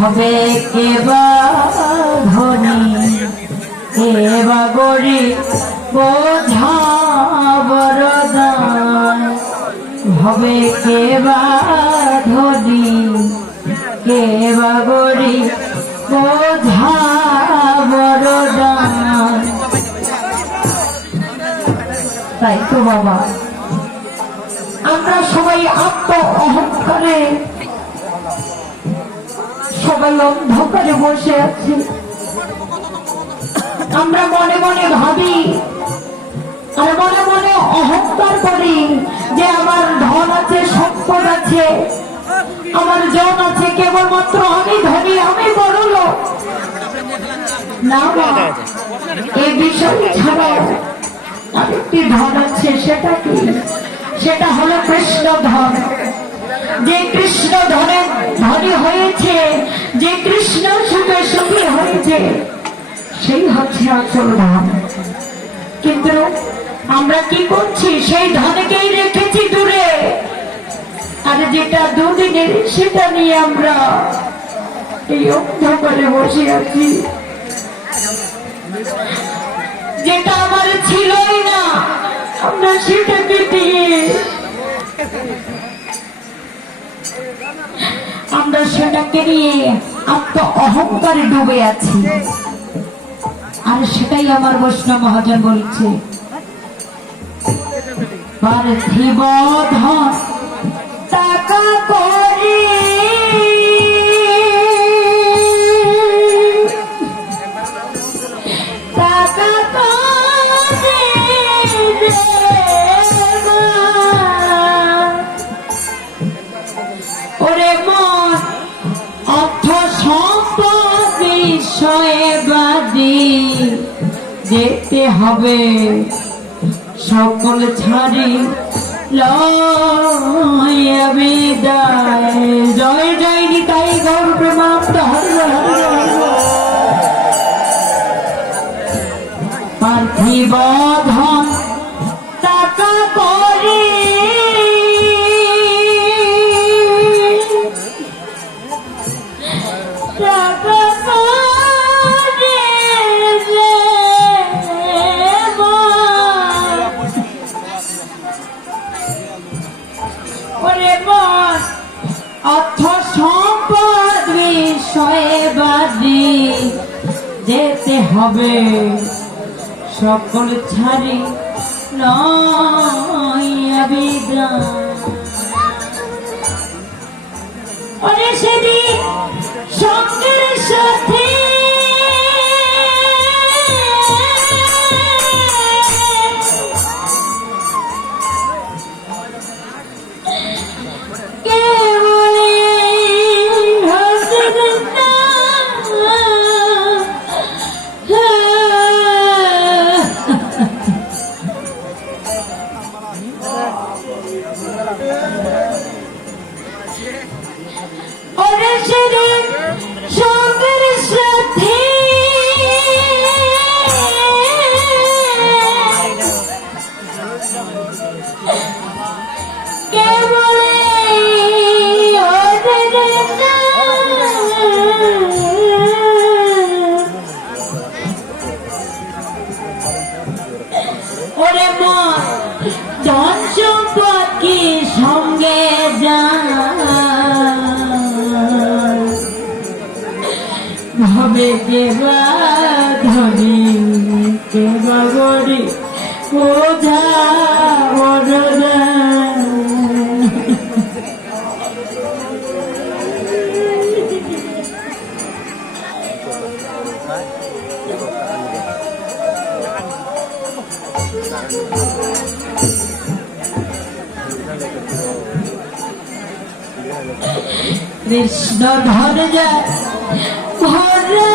হবে কেবা ধনী কেবা গরি বোঝা বরদান হবে কেবা ধনী কেবা গরি বোঝা বরদান তাই তো বাবা। আমরা সবাই আত্ম অহংকারে সবাই অন্ধকারে বসে আছি। আমরা মনে মনে ভাবি আর মনে মনে অহংকার করি যে আমার ধন আছে, সম্পদ আছে, আমার জন আছে, কেবলমাত্র আমি ধনী, আমি বড় লোক না এই বিষয় ছাড়া আরেকটি ধন আছে, সেটা কি? সেটা হলো কৃষ্ণ ধন। যে কৃষ্ণ ধনে ধনী হয়েছে, যে কৃষ্ণ সুখে সুখী হয়েছে, সেই হচ্ছে আসল ধন। কিন্তু আমরা কি করছি? সেই ধনকেই রেখেছি দূরে। আর যেটা দুদিনের সেটা নিয়ে আমরা এই অন্ধকারে বসে আছি। যেটা আমার ছিলই না দিয়ে আমরা সেটাকে নিয়ে আত্ম অহংকারে ডুবে আছি। আর সেটাই আমার বৈষ্ণব মহাজন বলছে, পার্থিব ধন টাকা ওরে অর্থ সম্পদ বিষয়ে যেতে হবে সকল ছাড়ি জয় জয় নিতাই গৌর প্রেমাপ্ত হর। পার্থিব ধন ওরে মন অর্থ সম্পদ বিষয়ে বাদী যেতে হবে। সকল ছাড়ি নয় বিদ্রাম ওরে সেদিন সঙ্গের সাথে ওরে সেদিন সঙ্গের না? ওরে মন ধন সম্পদ কি হবে কেবা ধনী কেবা গরি বোঝা। কৃষ্ণ ধর যায় ভরে